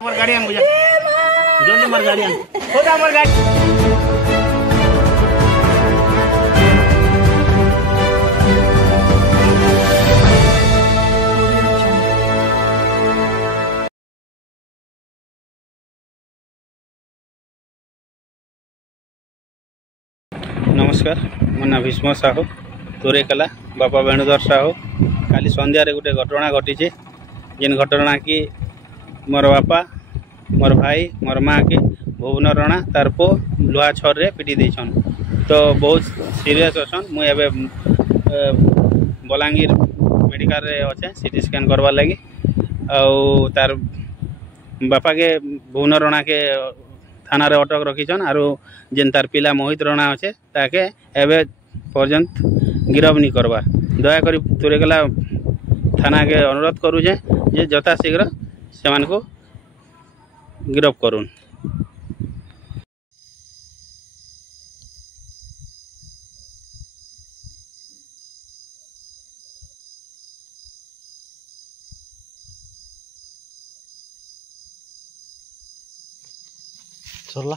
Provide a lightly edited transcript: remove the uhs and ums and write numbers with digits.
हमार गाड़ी आन बुझा जल्दी हमार गाड़ी आन खुद हमार गाड़ी नमस्कार मो ना भीष्म साहू तुरेकला बापा वेणुधर साहू काली संध्यारे गोटे घटना घटी जेन घटना कि मोर बापा मोर भाई मोर माँ के भुवन रणा तार पो लुहा छर रे पिटी देछन तो बहुत सीरियस अछन मु एबे बलांगीर मेडिकल रे अच्छे सीटी स्कैन करवार लगी आउ तार बापा के भुवन रणा के थाना रे अटक रखीछन आरो जेन तार पिला मोहित रणा अच्छे ताके एबे पर्यंत गिरफ नहीं करवा दया करी तुरेकला थाना के अनुरोध करूचे जे यथा शीघ्र से को गिरफ करूँ। सरला